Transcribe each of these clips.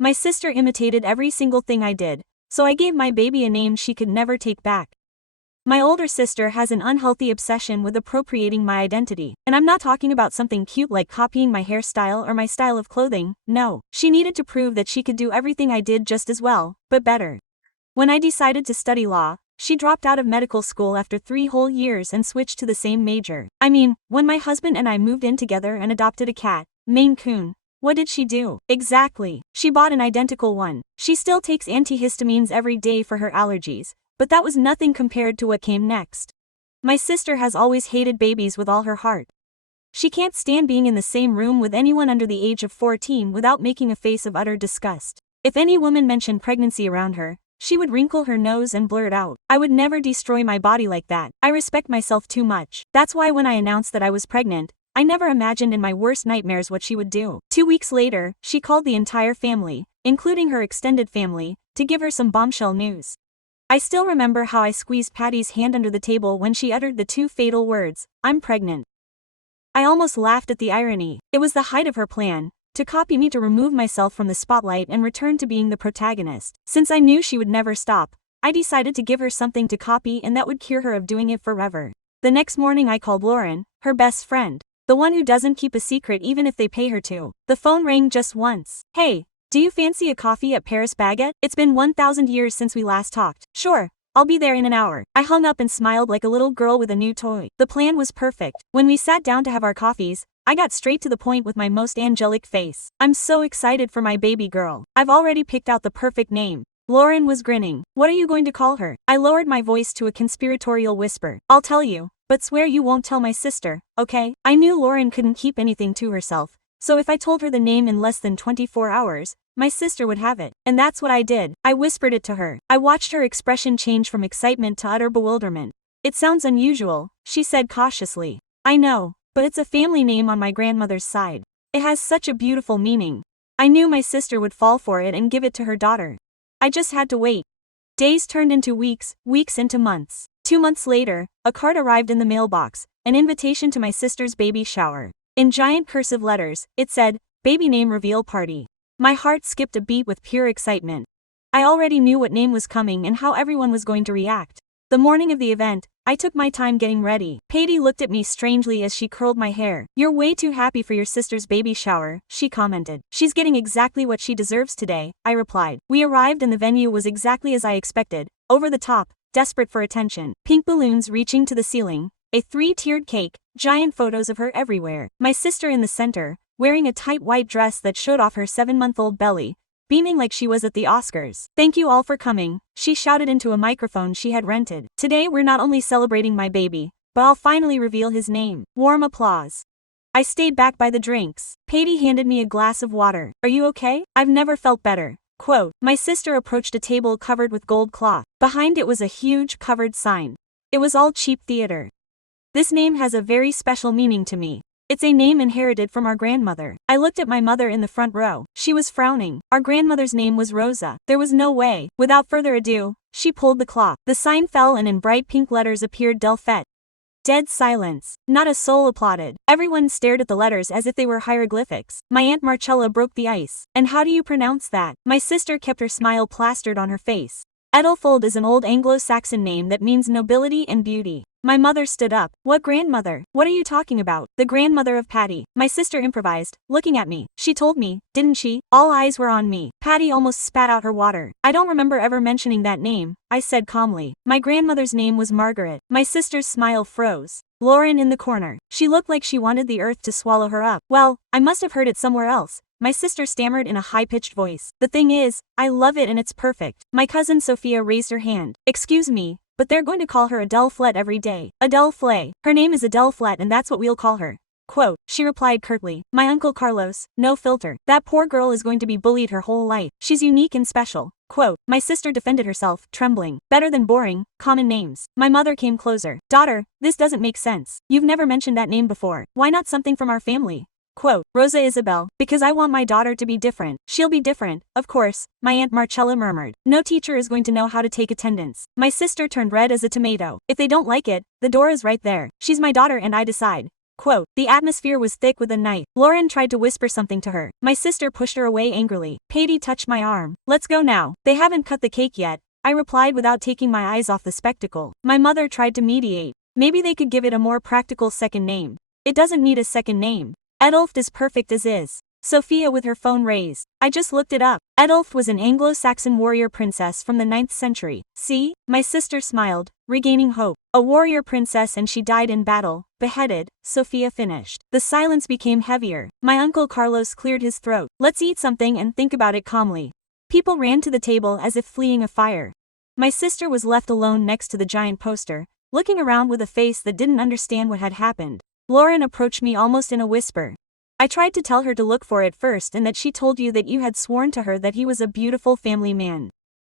My sister imitated every single thing I did, so I gave my baby a name she could never take back. My older sister has an unhealthy obsession with appropriating my identity, and I'm not talking about something cute like copying my hairstyle or my style of clothing. No, she needed to prove that she could do everything I did just as well, but better. When I decided to study law, she dropped out of medical school after 3 whole years and switched to the same major. I mean, when my husband and I moved in together and adopted a cat, Maine Coon, what did she do? Exactly. She bought an identical one. She still takes antihistamines every day for her allergies, but that was nothing compared to what came next. My sister has always hated babies with all her heart. She can't stand being in the same room with anyone under the age of 14 without making a face of utter disgust. If any woman mentioned pregnancy around her, she would wrinkle her nose and blurt out, "I would never destroy my body like that. I respect myself too much." That's why when I announced that I was pregnant, I never imagined in my worst nightmares what she would do. 2 weeks later, she called the entire family, including her extended family, to give her some bombshell news. I still remember how I squeezed Patty's hand under the table when she uttered the 2 fatal words, "I'm pregnant." I almost laughed at the irony. It was the height of her plan, to copy me to remove myself from the spotlight and return to being the protagonist. Since I knew she would never stop, I decided to give her something to copy and that would cure her of doing it forever. The next morning I called Lauren, her best friend, the one who doesn't keep a secret even if they pay her to. The phone rang just once. "Hey, do you fancy a coffee at Paris Baguette? It's been 1,000 years since we last talked." "Sure, I'll be there in an hour." I hung up and smiled like a little girl with a new toy. The plan was perfect. When we sat down to have our coffees, I got straight to the point with my most angelic face. "I'm so excited for my baby girl. I've already picked out the perfect name." Lauren was grinning. "What are you going to call her?" I lowered my voice to a conspiratorial whisper. "I'll tell you, but swear you won't tell my sister, okay?" I knew Lauren couldn't keep anything to herself, so if I told her the name in less than 24 hours, my sister would have it. And that's what I did. I whispered it to her. I watched her expression change from excitement to utter bewilderment. "It sounds unusual," she said cautiously. "I know, but it's a family name on my grandmother's side. It has such a beautiful meaning." I knew my sister would fall for it and give it to her daughter. I just had to wait. Days turned into weeks, weeks into months. 2 months later, a card arrived in the mailbox, an invitation to my sister's baby shower. In giant cursive letters, it said, "Baby name reveal party." My heart skipped a beat with pure excitement. I already knew what name was coming and how everyone was going to react. The morning of the event, I took my time getting ready. Patty looked at me strangely as she curled my hair. "You're way too happy for your sister's baby shower," she commented. "She's getting exactly what she deserves today," I replied. We arrived and the venue was exactly as I expected, over the top, desperate for attention. Pink balloons reaching to the ceiling, a 3-tiered cake, giant photos of her everywhere. My sister in the center, wearing a tight white dress that showed off her 7-month-old belly, beaming like she was at the Oscars. "Thank you all for coming," she shouted into a microphone she had rented. "Today we're not only celebrating my baby, but I'll finally reveal his name." Warm applause. I stayed back by the drinks. Patty handed me a glass of water. "Are you okay?" "I've never felt better." Quote. My sister approached a table covered with gold cloth. Behind it was a huge covered sign. It was all cheap theater. "This name has a very special meaning to me. It's a name inherited from our grandmother." I looked at my mother in the front row. She was frowning. Our grandmother's name was Rosa. There was no way. Without further ado, she pulled the cloth. The sign fell and in bright pink letters appeared Delphet. Dead silence. Not a soul applauded. Everyone stared at the letters as if they were hieroglyphics. My Aunt Marcella broke the ice. "And how do you pronounce that?" My sister kept her smile plastered on her face. "Edelfold is an old Anglo-Saxon name that means nobility and beauty." My mother stood up. "What grandmother? What are you talking about?" "The grandmother of Patty," my sister improvised, looking at me. "She told me, didn't she?" All eyes were on me. Patty almost spat out her water. "I don't remember ever mentioning that name," I said calmly. "My grandmother's name was Margaret." My sister's smile froze. Lauren in the corner. She looked like she wanted the earth to swallow her up. "Well, I must have heard it somewhere else," my sister stammered in a high-pitched voice. "The thing is, I love it and it's perfect." My cousin Sophia raised her hand. "Excuse me, but they're going to call her Adele Flett every day." "Adele Flay. Her name is Adele Flett and that's what we'll call her." Quote. She replied curtly. "My uncle Carlos, no filter. That poor girl is going to be bullied her whole life. She's unique and special." Quote. My sister defended herself, trembling. "Better than boring, common names." My mother came closer. "Daughter, this doesn't make sense. You've never mentioned that name before. Why not something from our family?" Quote. Rosa Isabel. "Because I want my daughter to be different." "She'll be different, of course," my Aunt Marcella murmured. "No teacher is going to know how to take attendance." My sister turned red as a tomato. "If they don't like it, the door is right there. She's my daughter and I decide." Quote, the atmosphere was thick with a knife. Lauren tried to whisper something to her. My sister pushed her away angrily. Patty touched my arm. Let's go now. They haven't cut the cake yet, I replied without taking my eyes off the spectacle. My mother tried to mediate. Maybe they could give it a more practical second name. It doesn't need a second name. Edulf is perfect as is. Sophia with her phone raised. I just looked it up. Edulf was an Anglo-Saxon warrior princess from the 9th century. See? My sister smiled, regaining hope. A warrior princess and she died in battle, beheaded, Sophia finished. The silence became heavier. My uncle Carlos cleared his throat. Let's eat something and think about it calmly. People ran to the table as if fleeing a fire. My sister was left alone next to the giant poster, looking around with a face that didn't understand what had happened. Lauren approached me almost in a whisper. I tried to tell her to look for it first and that she told you that you had sworn to her that he was a beautiful family man.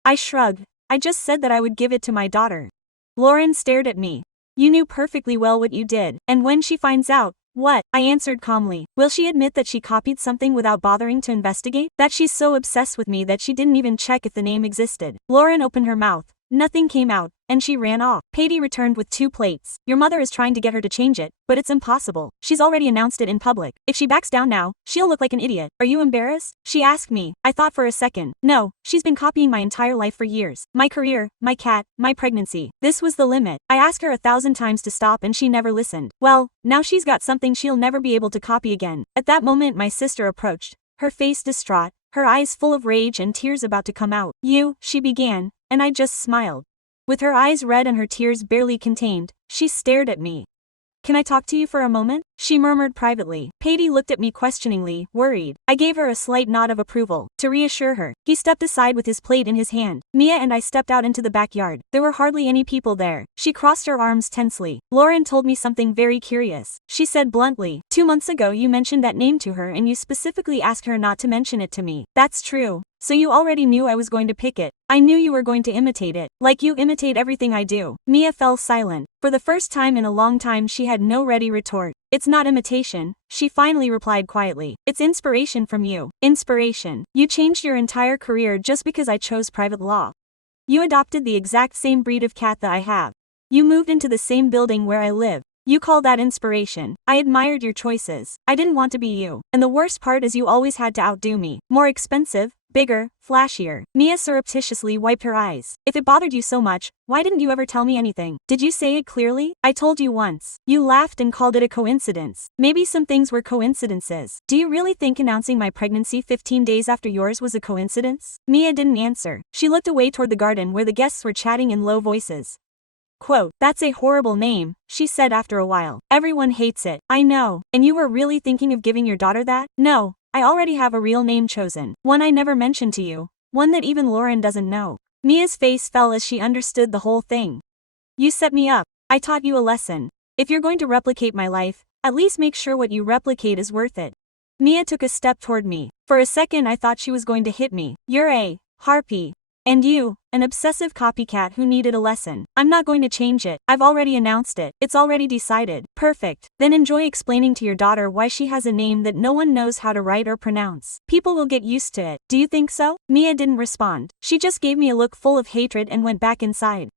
I shrugged. I just said that I would give it to my daughter. Lauren stared at me. You knew perfectly well what you did, and when she finds out, what? I answered calmly. Will she admit that she copied something without bothering to investigate? That she's so obsessed with me that she didn't even check if the name existed. Lauren opened her mouth. Nothing came out, and she ran off. Patty returned with 2 plates. Your mother is trying to get her to change it, but it's impossible. She's already announced it in public. If she backs down now, she'll look like an idiot. Are you embarrassed? She asked me. I thought for a second. No, she's been copying my entire life for years. My career, my cat, my pregnancy. This was the limit. I asked her 1,000 times to stop and she never listened. Well, now she's got something she'll never be able to copy again. At that moment my sister approached, her face distraught, her eyes full of rage and tears about to come out. You, she began, and I just smiled. With her eyes red and her tears barely contained, she stared at me. Can I talk to you for a moment? She murmured privately. Patty looked at me questioningly, worried. I gave her a slight nod of approval. To reassure her, he stepped aside with his plate in his hand. Mia and I stepped out into the backyard. There were hardly any people there. She crossed her arms tensely. Lauren told me something very curious. She said bluntly, 2 months ago you mentioned that name to her and you specifically asked her not to mention it to me. That's true. So you already knew I was going to pick it. I knew you were going to imitate it, like you imitate everything I do. Mia fell silent. For the first time in a long time she had no ready retort. It's not imitation, she finally replied quietly. It's inspiration from you. Inspiration. You changed your entire career just because I chose private law. You adopted the exact same breed of cat that I have. You moved into the same building where I live. You call that inspiration. I admired your choices. I didn't want to be you. And the worst part is you always had to outdo me. More expensive, bigger, flashier. Mia surreptitiously wiped her eyes. If it bothered you so much, why didn't you ever tell me anything? Did you say it clearly? I told you once. You laughed and called it a coincidence. Maybe some things were coincidences. Do you really think announcing my pregnancy 15 days after yours was a coincidence? Mia didn't answer. She looked away toward the garden where the guests were chatting in low voices. Quote, that's a horrible name, she said after a while. Everyone hates it. I know. And you were really thinking of giving your daughter that? No. I already have a real name chosen. One I never mentioned to you. One that even Lauren doesn't know. Mia's face fell as she understood the whole thing. You set me up. I taught you a lesson. If you're going to replicate my life, at least make sure what you replicate is worth it. Mia took a step toward me. For a second I thought she was going to hit me. You're a harpy. And you, an obsessive copycat who needed a lesson. I'm not going to change it. I've already announced it. It's already decided. Perfect. Then enjoy explaining to your daughter why she has a name that no one knows how to write or pronounce. People will get used to it. Do you think so? Mia didn't respond. She just gave me a look full of hatred and went back inside.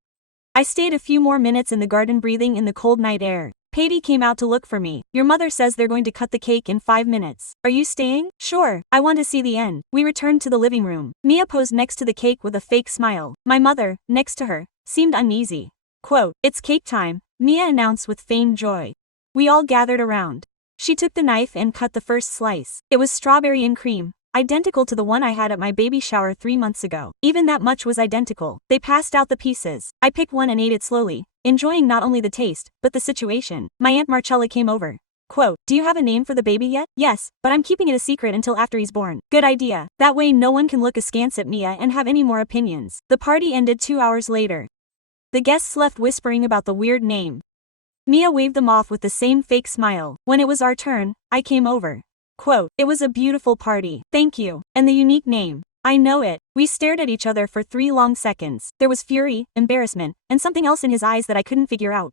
I stayed a few more minutes in the garden breathing in the cold night air. Patty came out to look for me. Your mother says they're going to cut the cake in 5 minutes. Are you staying? Sure. I want to see the end. We returned to the living room. Mia posed next to the cake with a fake smile. My mother, next to her, seemed uneasy. Quote, it's cake time, Mia announced with feigned joy. We all gathered around. She took the knife and cut the first slice. It was strawberry and cream, identical to the one I had at my baby shower 3 months ago. Even that much was identical. They passed out the pieces. I picked one and ate it slowly, enjoying not only the taste, but the situation. My Aunt Marcella came over. Quote, do you have a name for the baby yet? Yes, but I'm keeping it a secret until after he's born. Good idea. That way no one can look askance at Mia and have any more opinions. The party ended 2 hours later. The guests left whispering about the weird name. Mia waved them off with the same fake smile. When it was our turn, I came over. Quote, it was a beautiful party. Thank you. And the unique name. I know it. We stared at each other for 3 long seconds. There was fury, embarrassment, and something else in his eyes that I couldn't figure out.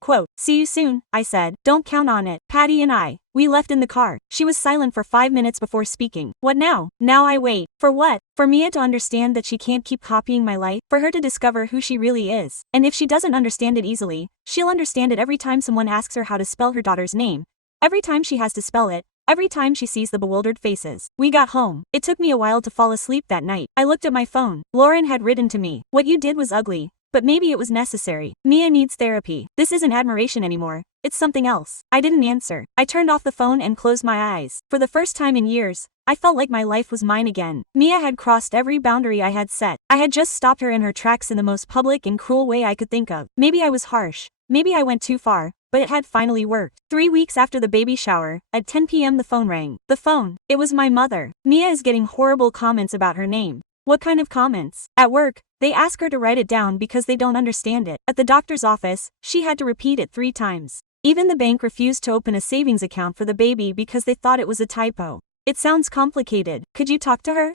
Quote, see you soon, I said. Don't count on it. Patty and we left in the car. She was silent for 5 minutes before speaking. What now? Now I wait. For what? For Mia to understand that she can't keep copying my life, for her to discover who she really is. And if she doesn't understand it easily, she'll understand it every time someone asks her how to spell her daughter's name, Every time she has to spell it, every time she sees the bewildered faces. We got home. It took me a while to fall asleep that night. I looked at my phone. Lauren had written to me, "What you did was ugly, but maybe it was necessary. Mia needs therapy. This isn't admiration anymore. It's something else." I didn't answer. I turned off the phone and closed my eyes. For the first time in years, I felt like my life was mine again. Mia had crossed every boundary I had set. I had just stopped her in her tracks in the most public and cruel way I could think of. Maybe I was harsh. Maybe I went too far. But it had finally worked. 3 weeks after the baby shower, at 10 p.m. the phone rang. The phone. It was my mother. Mia is getting horrible comments about her name. What kind of comments? At work, they ask her to write it down because they don't understand it. At the doctor's office, she had to repeat it 3 times. Even the bank refused to open a savings account for the baby because they thought it was a typo. It sounds complicated. Could you talk to her?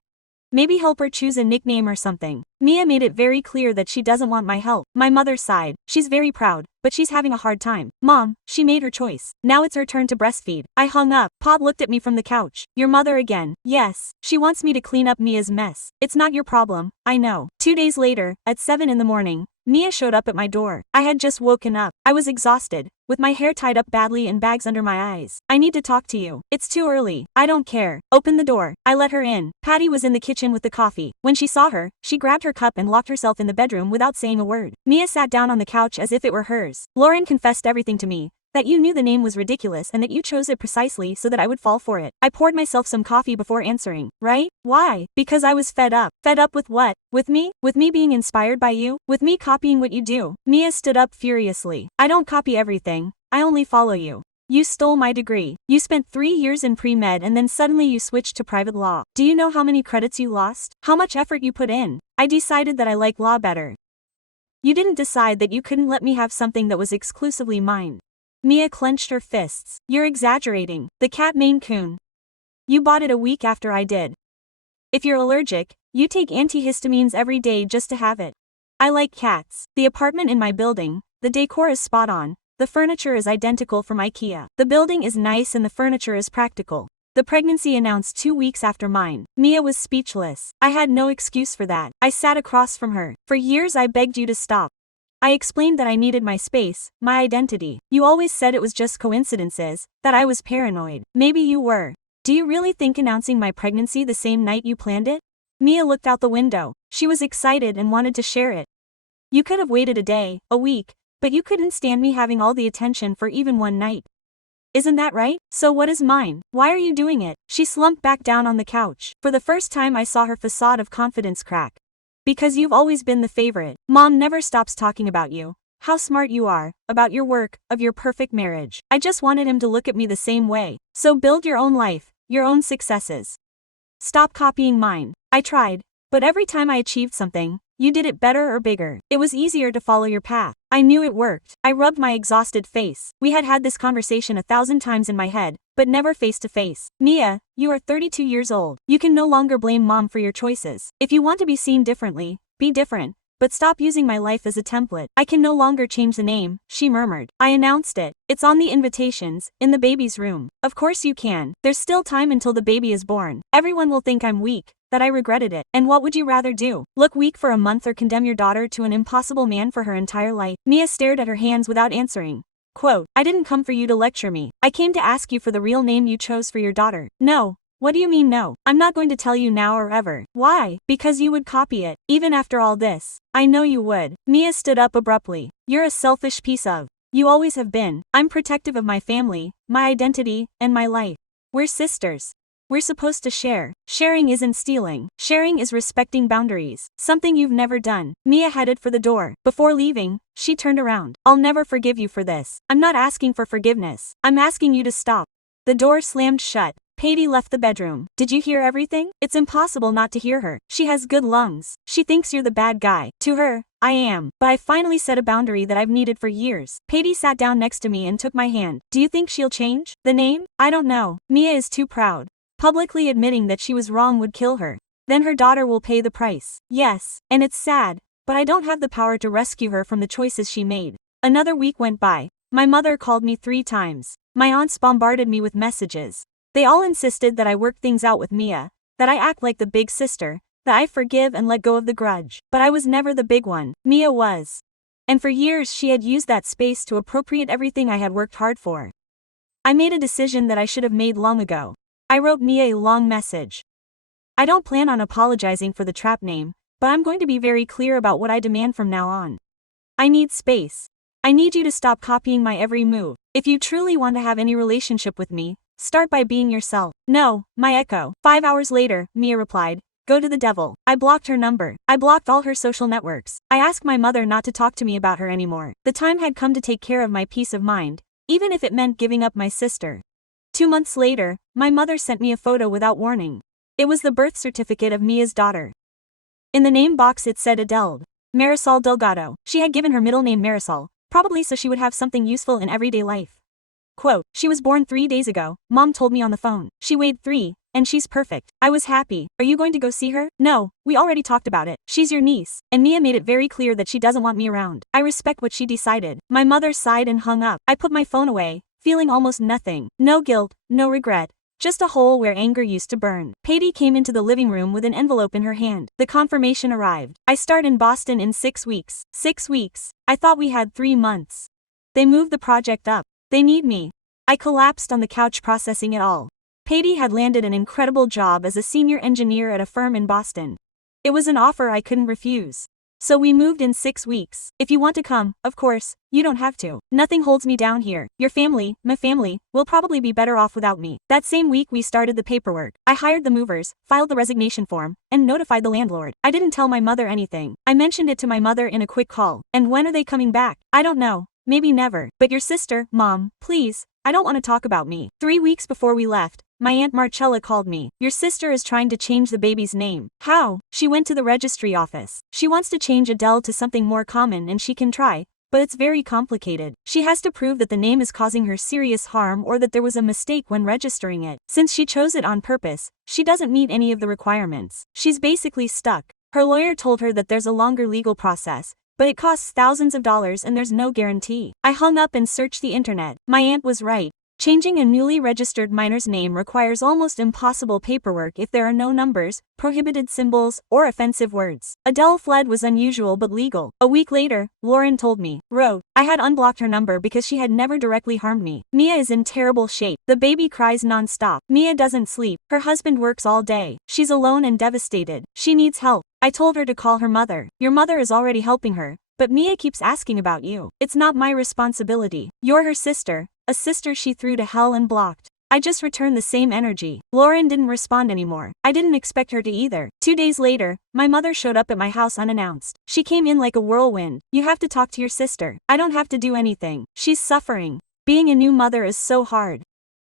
Maybe help her choose a nickname or something. Mia made it very clear that she doesn't want my help. My mother sighed. She's very proud, but she's having a hard time. Mom, she made her choice. Now it's her turn to breastfeed. I hung up. Pop looked at me from the couch. Your mother again? Yes. She wants me to clean up Mia's mess. It's not your problem. I know. 2 days later, at 7 in the morning, Mia showed up at my door. I had just woken up. I was exhausted, with my hair tied up badly and bags under my eyes. "I need to talk to you." "It's too early." "I don't care." "Open the door." I let her in. Patty was in the kitchen with the coffee. When she saw her, she grabbed her cup and locked herself in the bedroom without saying a word. Mia sat down on the couch as if it were hers. "Lauren confessed everything to me. That you knew the name was ridiculous and that you chose it precisely so that I would fall for it." I poured myself some coffee before answering. "Right? Why?" "Because I was fed up." "Fed up with what? With me? With me being inspired by you? With me copying what you do?" Mia stood up furiously. "I don't copy everything. I only follow you. You stole my degree. You spent 3 years in pre-med and then suddenly you switched to private law. Do you know how many credits you lost? How much effort you put in? I decided that I like law better. You didn't decide that you couldn't let me have something that was exclusively mine." Mia clenched her fists. "You're exaggerating. The cat Maine Coon. You bought it a week after I did. If you're allergic, you take antihistamines every day just to have it. I like cats. The apartment in my building, the decor is spot on. The furniture is identical from IKEA. The building is nice and the furniture is practical. The pregnancy announced 2 weeks after mine." Mia was speechless. I had no excuse for that. I sat across from her. "For years I begged you to stop. I explained that I needed my space, my identity. You always said it was just coincidences, that I was paranoid. Maybe you were. Do you really think announcing my pregnancy the same night you planned it?" Mia looked out the window. She was excited and wanted to share it. "You could have waited a day, a week, but you couldn't stand me having all the attention for even one night. Isn't that right? So what is mine? Why are you doing it?" She slumped back down on the couch. For the first time I saw her facade of confidence crack. "Because you've always been the favorite. Mom never stops talking about you. How smart you are, about your work, of your perfect marriage. I just wanted him to look at me the same way. So build your own life, your own successes. Stop copying mine." I tried, but every time I achieved something, you did it better or bigger. It was easier to follow your path. I knew it worked. I rubbed my exhausted face. We had had this conversation 1,000 times in my head, but never face to face. "Mia, you are 32 years old. You can no longer blame mom for your choices. If you want to be seen differently, be different. But stop using my life as a template." "I can no longer change the name," she murmured. I announced it. "It's on the invitations, in the baby's room." "Of course you can. There's still time until the baby is born. Everyone will think I'm weak, that I regretted it. And what would you rather do? Look weak for a month or condemn your daughter to an impossible man for her entire life?" Mia stared at her hands without answering. Quote, "I didn't come for you to lecture me. I came to ask you for the real name you chose for your daughter." "No." "What do you mean no?" "I'm not going to tell you now or ever." "Why?" "Because you would copy it, even after all this." "I know you would." Mia stood up abruptly. "You're a selfish piece of. You always have been. I'm protective of my family, my identity, and my life. We're sisters. We're supposed to share. Sharing isn't stealing. Sharing is respecting boundaries. Something you've never done." Mia headed for the door. Before leaving, she turned around. "I'll never forgive you for this. I'm not asking for forgiveness. I'm asking you to stop." The door slammed shut. Patty left the bedroom. "Did you hear everything?" It's impossible not to hear her. She has good lungs. She thinks you're the bad guy. To her, I am. But I finally set a boundary that I've needed for years. Patty sat down next to me and took my hand. "Do you think she'll change? The name? I don't know." Mia is too proud. Publicly admitting that she was wrong would kill her. Then her daughter will pay the price. Yes, and it's sad, but I don't have the power to rescue her from the choices she made. Another week went by. My mother called me 3 times. My aunts bombarded me with messages. They all insisted that I work things out with Mia, that I act like the big sister, that I forgive and let go of the grudge. But I was never the big one. Mia was. And for years she had used that space to appropriate everything I had worked hard for. I made a decision that I should have made long ago. I wrote Mia a long message. I don't plan on apologizing for the trap name, but I'm going to be very clear about what I demand from now on. I need space. I need you to stop copying my every move. If you truly want to have any relationship with me, start by being yourself. No, my echo. 5 hours later, Mia replied, go to the devil. I blocked her number. I blocked all her social networks. I asked my mother not to talk to me about her anymore. The time had come to take care of my peace of mind, even if it meant giving up my sister. 2 months later, my mother sent me a photo without warning. It was the birth certificate of Mia's daughter. In the name box it said Adele Marisol Delgado. She had given her middle name Marisol, probably so she would have something useful in everyday life. Quote, she was born 3 days ago, Mom told me on the phone. She weighed 3, and she's perfect. I was happy. Are you going to go see her? No, we already talked about it. She's your niece. And Mia made it very clear that she doesn't want me around. I respect what she decided. My mother sighed and hung up. I put my phone away, feeling almost nothing. No guilt, no regret. Just a hole where anger used to burn. Patty came into the living room with an envelope in her hand. The confirmation arrived. I start in Boston in 6 weeks. 6 weeks. I thought we had 3 months. They moved the project up. They need me. I collapsed on the couch processing it all. Patty had landed an incredible job as a senior engineer at a firm in Boston. It was an offer I couldn't refuse. So we moved in 6 weeks. If you want to come, of course, you don't have to. Nothing holds me down here. Your family, my family, will probably be better off without me. That same week we started the paperwork. I hired the movers, filed the resignation form, and notified the landlord. I didn't tell my mother anything. I mentioned it to my mother in a quick call. And when are they coming back? I don't know. Maybe never. But your sister, Mom, please, I don't want to talk about me. 3 weeks before we left, my Aunt Marcella called me. Your sister is trying to change the baby's name. How? She went to the registry office. She wants to change Adele to something more common and she can try, but it's very complicated. She has to prove that the name is causing her serious harm or that there was a mistake when registering it. Since she chose it on purpose, she doesn't meet any of the requirements. She's basically stuck. Her lawyer told her that there's a longer legal process, but it costs thousands of dollars and there's no guarantee. I hung up and searched the internet. My aunt was right. Changing a newly registered minor's name requires almost impossible paperwork if there are no numbers, prohibited symbols, or offensive words. Adele fled was unusual but legal. A week later, Lauren told me, wrote, I had unblocked her number because she had never directly harmed me. Mia is in terrible shape. The baby cries non-stop. Mia doesn't sleep. Her husband works all day. She's alone and devastated. She needs help. I told her to call her mother. Your mother is already helping her, but Mia keeps asking about you. It's not my responsibility. You're her sister. A sister she threw to hell and blocked. I just returned the same energy. Lauren didn't respond anymore. I didn't expect her to either. 2 days later, my mother showed up at my house unannounced. She came in like a whirlwind. You have to talk to your sister. I don't have to do anything. She's suffering. Being a new mother is so hard.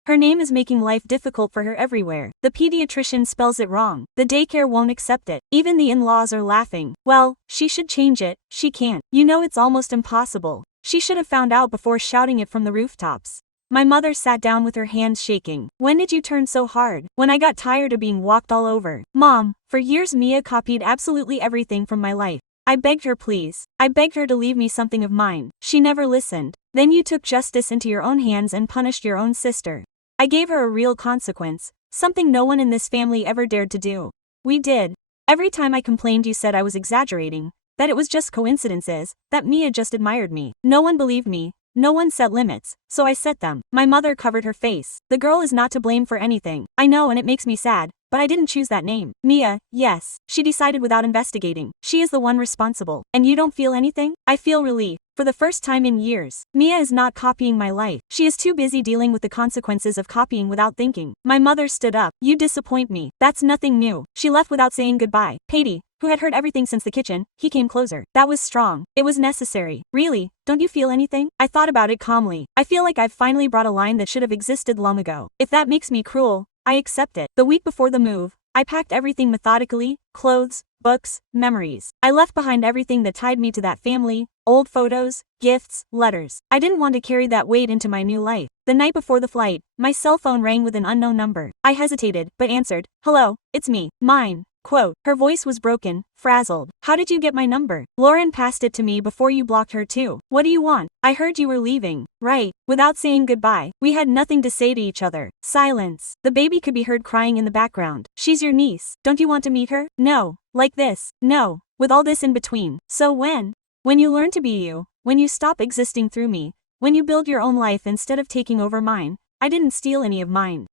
Her name is making life difficult for her everywhere. The pediatrician spells it wrong. The daycare won't accept it. Even the in-laws are laughing. Well, she should change it. She can't. You know it's almost impossible. She should have found out before shouting it from the rooftops. My mother sat down with her hands shaking. When did you turn so hard? When I got tired of being walked all over. Mom, for years Mia copied absolutely everything from my life. I begged her please. I begged her to leave me something of mine. She never listened. Then you took justice into your own hands and punished your own sister. I gave her a real consequence, something no one in this family ever dared to do. We did. Every time I complained you said I was exaggerating, that it was just coincidences, that Mia just admired me. No one believed me. No one set limits, so I set them. My mother covered her face. The girl is not to blame for anything. I know and it makes me sad, but I didn't choose that name. Mia, yes, she decided without investigating. She is the one responsible. And you don't feel anything? I feel relief. For the first time in years, Mia is not copying my life. She is too busy dealing with the consequences of copying without thinking. My mother stood up. You disappoint me. That's nothing new. She left without saying goodbye. Patty, who had heard everything since the kitchen, he came closer. That was strong. It was necessary. Really, don't you feel anything? I thought about it calmly. I feel like I've finally brought a line that should have existed long ago. If that makes me cruel, I accept it. The week before the move, I packed everything methodically, clothes, books, memories. I left behind everything that tied me to that family, old photos, gifts, letters. I didn't want to carry that weight into my new life. The night before the flight, my cell phone rang with an unknown number. I hesitated, but answered. Hello, it's me, mine. Quote, her voice was broken, frazzled. How did you get my number? Lauren passed it to me before you blocked her too. What do you want? I heard you were leaving. Right. Without saying goodbye. We had nothing to say to each other. Silence. The baby could be heard crying in the background. She's your niece. Don't you want to meet her? No. Like this. No. With all this in between. So when you learn to be you, when you stop existing through me, when you build your own life instead of taking over mine, I didn't steal any of mine.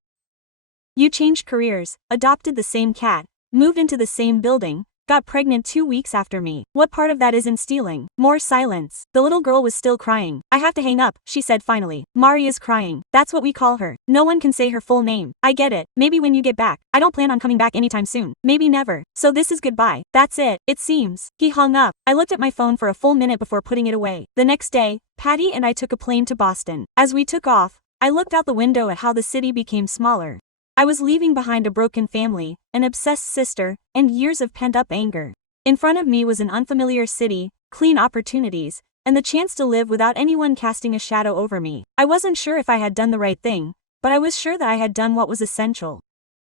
You changed careers, adopted the same cat, moved into the same building, got pregnant 2 weeks after me. What part of that isn't stealing? More silence. The little girl was still crying. I have to hang up, she said finally. Maria's crying. That's what we call her. No one can say her full name. I get it. Maybe when you get back. I don't plan on coming back anytime soon. Maybe never. So this is goodbye. That's it. It seems. He hung up. I looked at my phone for a full minute before putting it away. The next day, Patty and I took a plane to Boston. As we took off, I looked out the window at how the city became smaller. I was leaving behind a broken family, an obsessed sister, and years of pent-up anger. In front of me was an unfamiliar city, clean opportunities, and the chance to live without anyone casting a shadow over me. I wasn't sure if I had done the right thing, but I was sure that I had done what was essential.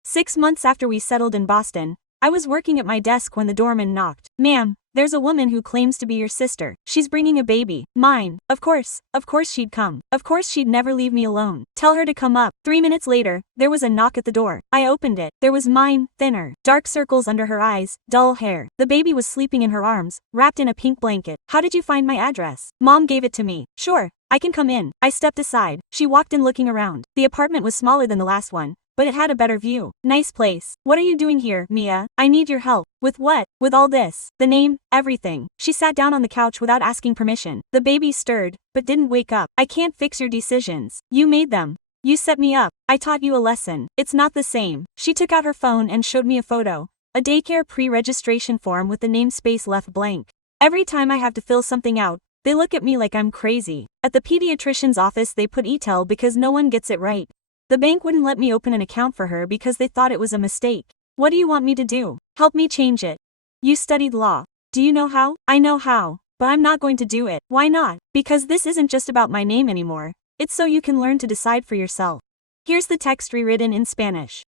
6 months after we settled in Boston, I was working at my desk when the doorman knocked. Ma'am, there's a woman who claims to be your sister. She's bringing a baby. Mine. Of course she'd come. Of course she'd never leave me alone. Tell her to come up. 3 minutes later, there was a knock at the door. I opened it. There was mine, thinner, dark circles under her eyes, dull hair. The baby was sleeping in her arms, wrapped in a pink blanket. How did you find my address? Mom gave it to me. Sure, I can come in. I stepped aside. She walked in looking around. The apartment was smaller than the last one, but it had a better view. Nice place. What are you doing here, Mia? I need your help. With what? With all this. The name, everything. She sat down on the couch without asking permission. The baby stirred, but didn't wake up. I can't fix your decisions. You made them. You set me up. I taught you a lesson. It's not the same. She took out her phone and showed me a photo. A daycare pre-registration form with the namespace left blank. Every time I have to fill something out, they look at me like I'm crazy. At the pediatrician's office they put ETEL because no one gets it right. The bank wouldn't let me open an account for her because they thought it was a mistake. What do you want me to do? Help me change it. You studied law. Do you know how? I know how, but I'm not going to do it. Why not? Because this isn't just about my name anymore. It's so you can learn to decide for yourself. Here's the text rewritten in Spanish.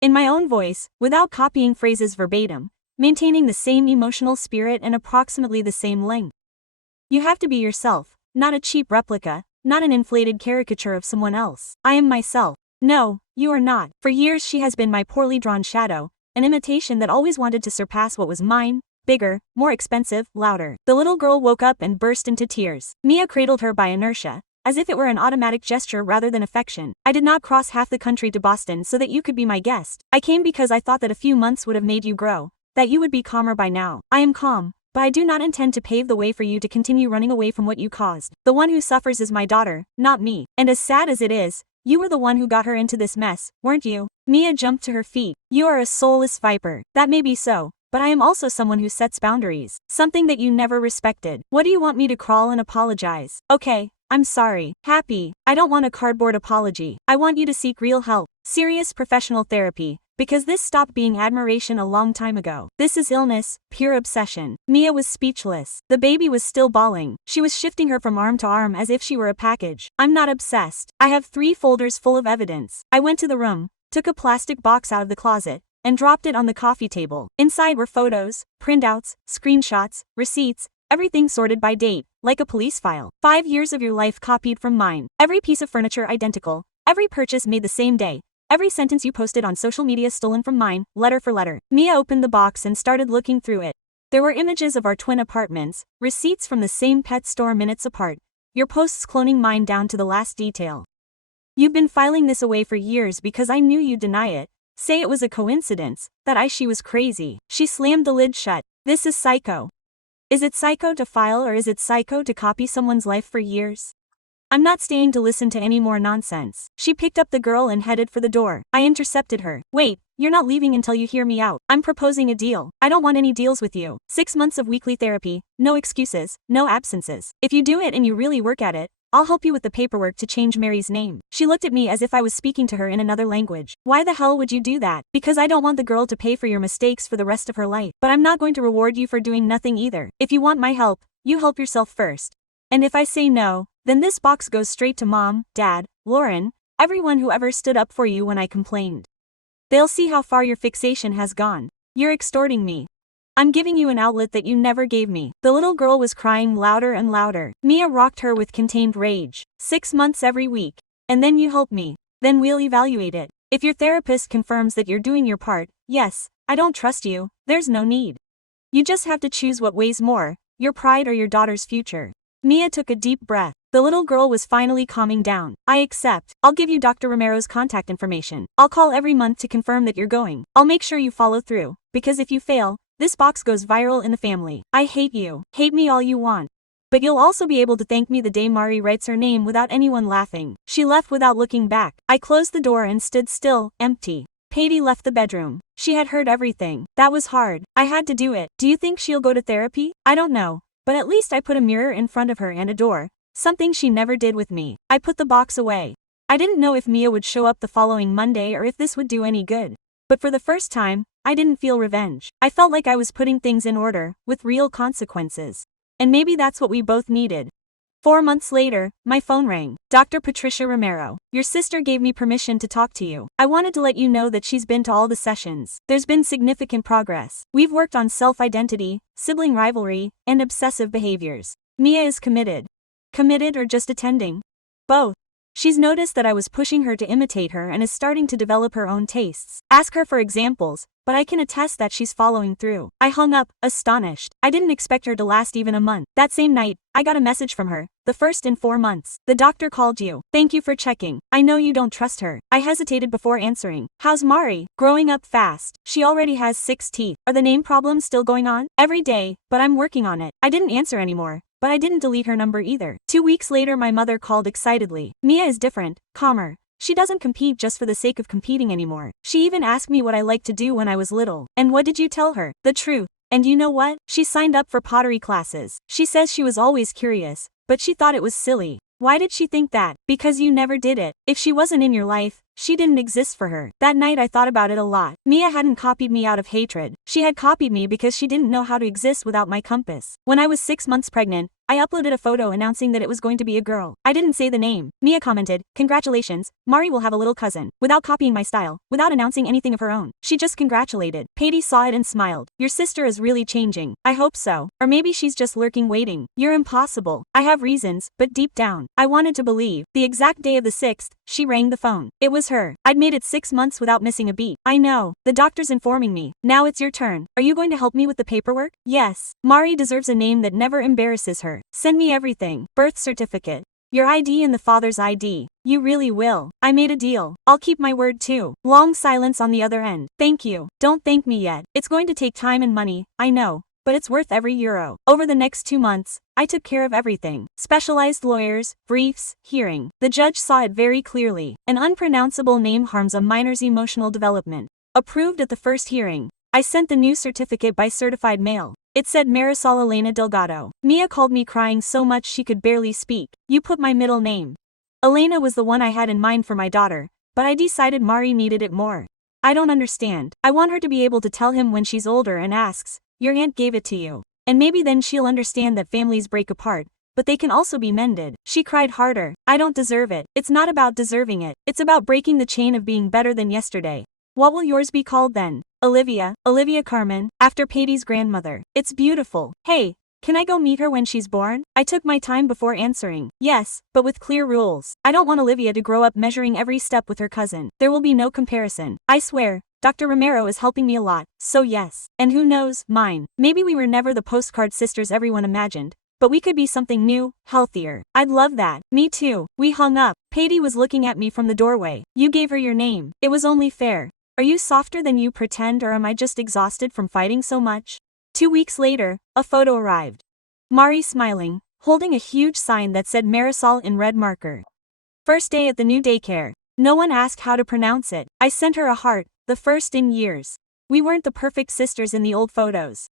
In my own voice, without copying phrases verbatim, maintaining the same emotional spirit and approximately the same length. You have to be yourself, not a cheap replica, not an inflated caricature of someone else. I am myself. No, you are not. For years she has been my poorly drawn shadow, an imitation that always wanted to surpass what was mine, bigger, more expensive, louder. The little girl woke up and burst into tears. Mia cradled her by inertia, as if it were an automatic gesture rather than affection. I did not cross half the country to Boston so that you could be my guest. I came because I thought that a few months would have made you grow, that you would be calmer by now. I am calm, but I do not intend to pave the way for you to continue running away from what you caused. The one who suffers is my daughter, not me. And as sad as it is, you were the one who got her into this mess, weren't you? Mia jumped to her feet. You are a soulless viper. That may be so, but I am also someone who sets boundaries. Something that you never respected. What do you want me to crawl and apologize? Okay, I'm sorry. Happy. I don't want a cardboard apology. I want you to seek real help. Serious professional therapy. Because this stopped being admiration a long time ago. This is illness, pure obsession. Mia was speechless. The baby was still bawling. She was shifting her from arm to arm as if she were a package. I'm not obsessed. I have 3 folders full of evidence. I went to the room, took a plastic box out of the closet, and dropped it on the coffee table. Inside were photos, printouts, screenshots, receipts, everything sorted by date, like a police file. 5 years of your life copied from mine. Every piece of furniture identical. Every purchase made the same day. Every sentence you posted on social media stolen from mine, letter for letter. Mia opened the box and started looking through it. There were images of our twin apartments, receipts from the same pet store minutes apart, your posts cloning mine down to the last detail. You've been filing this away for years because I knew you'd deny it, say it was a coincidence, that she was crazy. She slammed the lid shut. This is psycho. Is it psycho to file or is it psycho to copy someone's life for years? I'm not staying to listen to any more nonsense. She picked up the girl and headed for the door. I intercepted her. Wait, you're not leaving until you hear me out. I'm proposing a deal. I don't want any deals with you. 6 months of weekly therapy, no excuses, no absences. If you do it and you really work at it, I'll help you with the paperwork to change Mary's name. She looked at me as if I was speaking to her in another language. Why the hell would you do that? Because I don't want the girl to pay for your mistakes for the rest of her life. But I'm not going to reward you for doing nothing either. If you want my help, you help yourself first. And if I say no, then this box goes straight to Mom, Dad, Lauren, everyone who ever stood up for you when I complained. They'll see how far your fixation has gone. You're extorting me. I'm giving you an outlet that you never gave me. The little girl was crying louder and louder. Mia rocked her with contained rage. 6 months every week. And then you help me. Then we'll evaluate it. If your therapist confirms that you're doing your part, yes, I don't trust you, there's no need. You just have to choose what weighs more, your pride or your daughter's future. Mia took a deep breath. The little girl was finally calming down. I accept. I'll give you Dr. Romero's contact information. I'll call every month to confirm that you're going. I'll make sure you follow through. Because if you fail, this box goes viral in the family. I hate you. Hate me all you want. But you'll also be able to thank me the day Mari writes her name without anyone laughing. She left without looking back. I closed the door and stood still, empty. Patty left the bedroom. She had heard everything. That was hard. I had to do it. Do you think she'll go to therapy? I don't know. But at least I put a mirror in front of her and a door. Something she never did with me. I put the box away. I didn't know if Mia would show up the following Monday or if this would do any good. But for the first time, I didn't feel revenge. I felt like I was putting things in order, with real consequences. And maybe that's what we both needed. 4 months later, my phone rang. Dr. Patricia Romero, your sister gave me permission to talk to you. I wanted to let you know that she's been to all the sessions. There's been significant progress. We've worked on self-identity, sibling rivalry, and obsessive behaviors. Mia is committed. Committed or just attending? Both. She's noticed that I was pushing her to imitate her and is starting to develop her own tastes. Ask her for examples, but I can attest that she's following through. I hung up, astonished. I didn't expect her to last even a month. That same night, I got a message from her, the first in 4 months. The doctor called you. Thank you for checking. I know you don't trust her. I hesitated before answering. How's Mari? Growing up fast. She already has 6 teeth. Are the name problems still going on? Every day, but I'm working on it. I didn't answer anymore. But I didn't delete her number either. 2 weeks later my mother called excitedly. Mia is different, calmer. She doesn't compete just for the sake of competing anymore. She even asked me what I liked to do when I was little. And what did you tell her? The truth. And you know what? She signed up for pottery classes. She says she was always curious, but she thought it was silly. Why did she think that? Because you never did it. If she wasn't in your life, she didn't exist for her. That night I thought about it a lot. Mia hadn't copied me out of hatred. She had copied me because she didn't know how to exist without my compass. When I was 6 months pregnant, I uploaded a photo announcing that it was going to be a girl. I didn't say the name. Mia commented, "Congratulations, Mari will have a little cousin," without copying my style, without announcing anything of her own. She just congratulated. Patty saw it and smiled. Your sister is really changing. I hope so. Or maybe she's just lurking waiting. You're impossible. I have reasons, but deep down, I wanted to believe. The exact day of the 6th, she rang the phone. It was her. I'd made it 6 months without missing a beat. I know. The doctor's informing me. Now it's your turn. Are you going to help me with the paperwork? Yes. Mari deserves a name that never embarrasses her. Send me everything. Birth certificate. Your ID and the father's ID. You really will. I made a deal. I'll keep my word too. Long silence on the other end. Thank you. Don't thank me yet. It's going to take time and money, I know. But it's worth every euro. Over the next 2 months, I took care of everything. Specialized lawyers, briefs, hearing. The judge saw it very clearly. An unpronounceable name harms a minor's emotional development. Approved at the first hearing. I sent the new certificate by certified mail. It said Marisol Elena Delgado. Mia called me crying so much she could barely speak. You put my middle name. Elena was the one I had in mind for my daughter, but I decided Mari needed it more. I don't understand. I want her to be able to tell him when she's older and asks, "Your aunt gave it to you." And maybe then she'll understand that families break apart, but they can also be mended. She cried harder. I don't deserve it. It's not about deserving it. It's about breaking the chain of being better than yesterday. What will yours be called then? Olivia Carmen, after Patty's grandmother. It's beautiful. Hey, can I go meet her when she's born? I took my time before answering. Yes, but with clear rules. I don't want Olivia to grow up measuring every step with her cousin. There will be no comparison. I swear, Dr. Romero is helping me a lot, so yes. And who knows, mine. Maybe we were never the postcard sisters everyone imagined, but we could be something new, healthier. I'd love that. Me too. We hung up. Patty was looking at me from the doorway. You gave her your name. It was only fair. Are you softer than you pretend, or am I just exhausted from fighting so much? 2 weeks later, a photo arrived. Mari smiling, holding a huge sign that said Marisol in red marker. First day at the new daycare. No one asked how to pronounce it. I sent her a heart, the first in years. We weren't the perfect sisters in the old photos.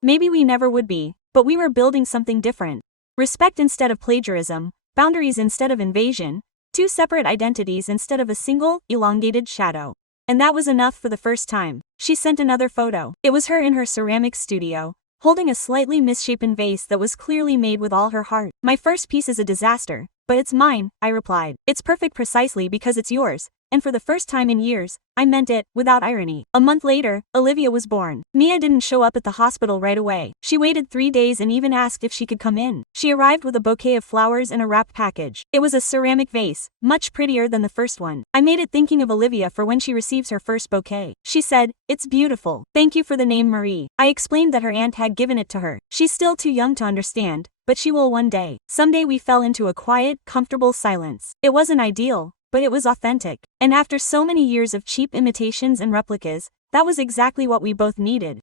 Maybe we never would be, but we were building something different. Respect instead of plagiarism, boundaries instead of invasion, 2 separate identities instead of a single, elongated shadow. And that was enough for the first time. She sent another photo. It was her in her ceramics studio, holding a slightly misshapen vase that was clearly made with all her heart. My first piece is a disaster, but it's mine, I replied. It's perfect precisely because it's yours, and for the first time in years, I meant it, without irony. A month later, Olivia was born. Mia didn't show up at the hospital right away. She waited 3 days and even asked if she could come in. She arrived with a bouquet of flowers in a wrapped package. It was a ceramic vase, much prettier than the first one. I made it thinking of Olivia for when she receives her first bouquet. She said, "It's beautiful. Thank you for the name Marie." I explained that her aunt had given it to her. She's still too young to understand, but she will one day. Someday we fell into a quiet, comfortable silence. It wasn't ideal, but it was authentic. And after so many years of cheap imitations and replicas, that was exactly what we both needed.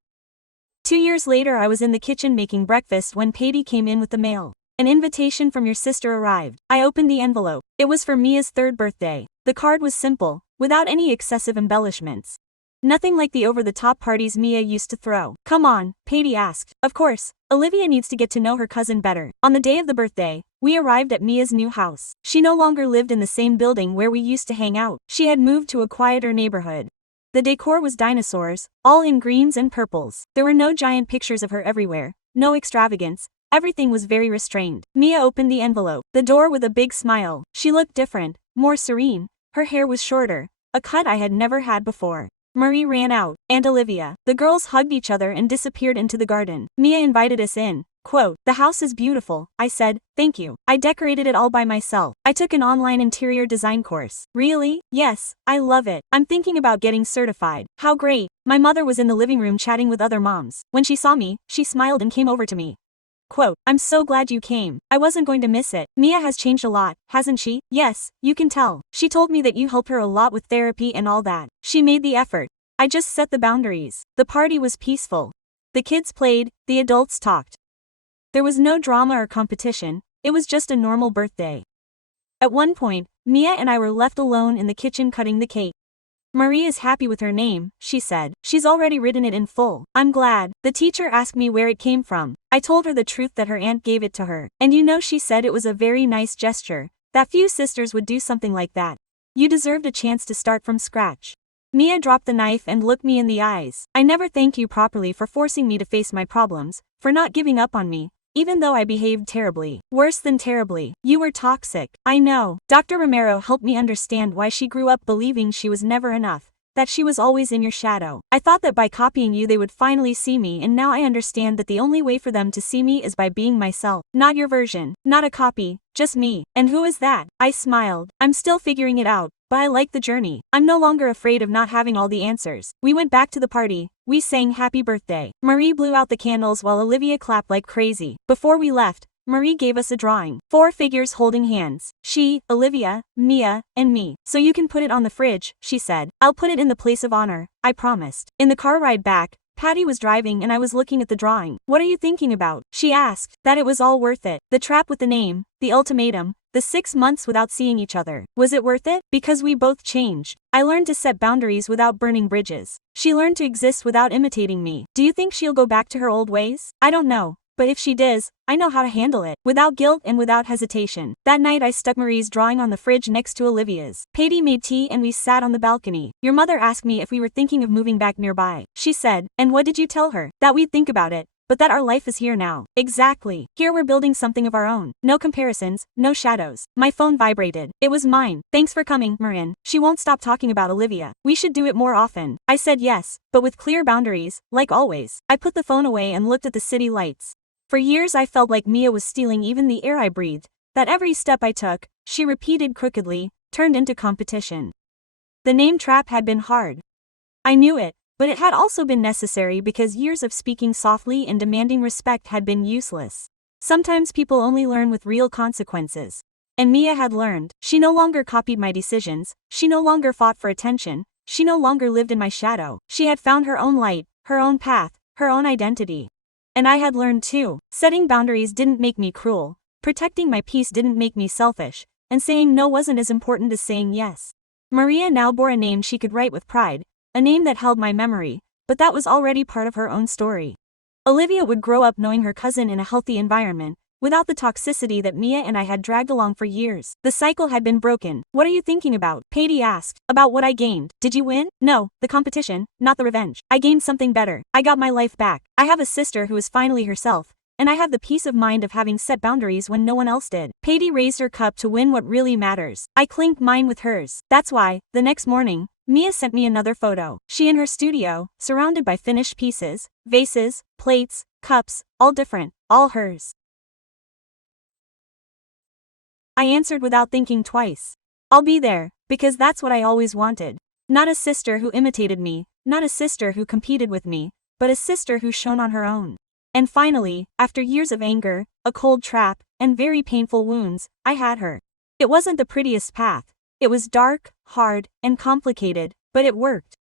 2 years later, I was in the kitchen making breakfast when Patty came in with the mail. An invitation from your sister arrived. I opened the envelope. It was for Mia's 3rd birthday. The card was simple, without any excessive embellishments. Nothing like the over-the-top parties Mia used to throw. "Come on," Patty asked. Of course, Olivia needs to get to know her cousin better. On the day of the birthday, we arrived at Mia's new house. She no longer lived in the same building where we used to hang out. She had moved to a quieter neighborhood. The decor was dinosaurs, all in greens and purples. There were no giant pictures of her everywhere, no extravagance. Everything was very restrained. Mia opened the envelope, the door with a big smile. She looked different, more serene. Her hair was shorter, a cut I had never had before. Marie ran out, and Olivia. The girls hugged each other and disappeared into the garden. Mia invited us in. Quote, "The house is beautiful," I said, "thank you. I decorated it all by myself. I took an online interior design course." "Really?" "Yes, I love it. I'm thinking about getting certified." "How great." My mother was in the living room chatting with other moms. When she saw me, she smiled and came over to me. Quote, "I'm so glad you came. I wasn't going to miss it. Mia has changed a lot, hasn't she?" "Yes, you can tell. She told me that you helped her a lot with therapy and all that. She made the effort. I just set the boundaries." The party was peaceful. The kids played, the adults talked. There was no drama or competition, it was just a normal birthday. At one point, Mia and I were left alone in the kitchen cutting the cake. "Marie is happy with her name," she said. "She's already written it in full." "I'm glad." The teacher asked me where it came from. I told her the truth that her aunt gave it to her. "And you know," she said, "it was a very nice gesture. That few sisters would do something like that. You deserved a chance to start from scratch." Mia dropped the knife and looked me in the eyes. "I never thanked you properly for forcing me to face my problems, for not giving up on me. Even though I behaved terribly. Worse than terribly. You were toxic." "I know." Dr. Romero helped me understand why she grew up believing she was never enough, that she was always in your shadow. "I thought that by copying you they would finally see me, and now I understand that the only way for them to see me is by being myself. Not your version. Not a copy. Just me." "And who is that?" I smiled. "I'm still figuring it out, but I like the journey. I'm no longer afraid of not having all the answers." We went back to the party. We sang Happy Birthday. Marie blew out the candles while Olivia clapped like crazy. Before we left, Marie gave us a drawing. 4 figures holding hands. She, Olivia, Mia, and me. "So you can put it on the fridge," she said. "I'll put it in the place of honor," I promised. In the car ride back, Patty was driving and I was looking at the drawing. "What are you thinking about?" she asked. That it was all worth it. The trap with the name, the ultimatum, the 6 months without seeing each other. Was it worth it? Because we both changed. I learned to set boundaries without burning bridges. She learned to exist without imitating me. Do you think she'll go back to her old ways? I don't know. But if she does, I know how to handle it, without guilt and without hesitation. That night I stuck Marie's drawing on the fridge next to Olivia's. Patty made tea and we sat on the balcony. Your mother asked me if we were thinking of moving back nearby. She said, "And what did you tell her?" "That we'd think about it, but that our life is here now." Exactly. Here we're building something of our own. No comparisons, no shadows. My phone vibrated. It was mine. "Thanks for coming, Marin. She won't stop talking about Olivia. We should do it more often." I said yes, but with clear boundaries, like always. I put the phone away and looked at the city lights. For years I felt like Mia was stealing even the air I breathed, that every step I took, she repeated crookedly, turned into competition. The name trap had been hard. I knew it, but it had also been necessary because years of speaking softly and demanding respect had been useless. Sometimes people only learn with real consequences. And Mia had learned. She no longer copied my decisions, she no longer fought for attention, she no longer lived in my shadow. She had found her own light, her own path, her own identity. And I had learned too. Setting boundaries didn't make me cruel, protecting my peace didn't make me selfish, and saying no wasn't as important as saying yes. Maria now bore a name she could write with pride, a name that held my memory, but that was already part of her own story. Olivia would grow up knowing her cousin in a healthy environment, without the toxicity that Mia and I had dragged along for years. The cycle had been broken. "What are you thinking about?" Patty asked. "About what I gained." "Did you win?" "No, the competition, not the revenge. I gained something better. I got my life back. I have a sister who is finally herself, and I have the peace of mind of having set boundaries when no one else did. Patty raised her cup to win what really matters. I clinked mine with hers. That's why, the next morning, Mia sent me another photo. She in her studio, surrounded by finished pieces, vases, plates, cups, all different, all hers. I answered without thinking twice. I'll be there, because that's what I always wanted. Not a sister who imitated me, not a sister who competed with me, but a sister who shone on her own. And finally, after years of anger, a cold trap, and very painful wounds, I had her. It wasn't the prettiest path. It was dark, hard, and complicated, but it worked.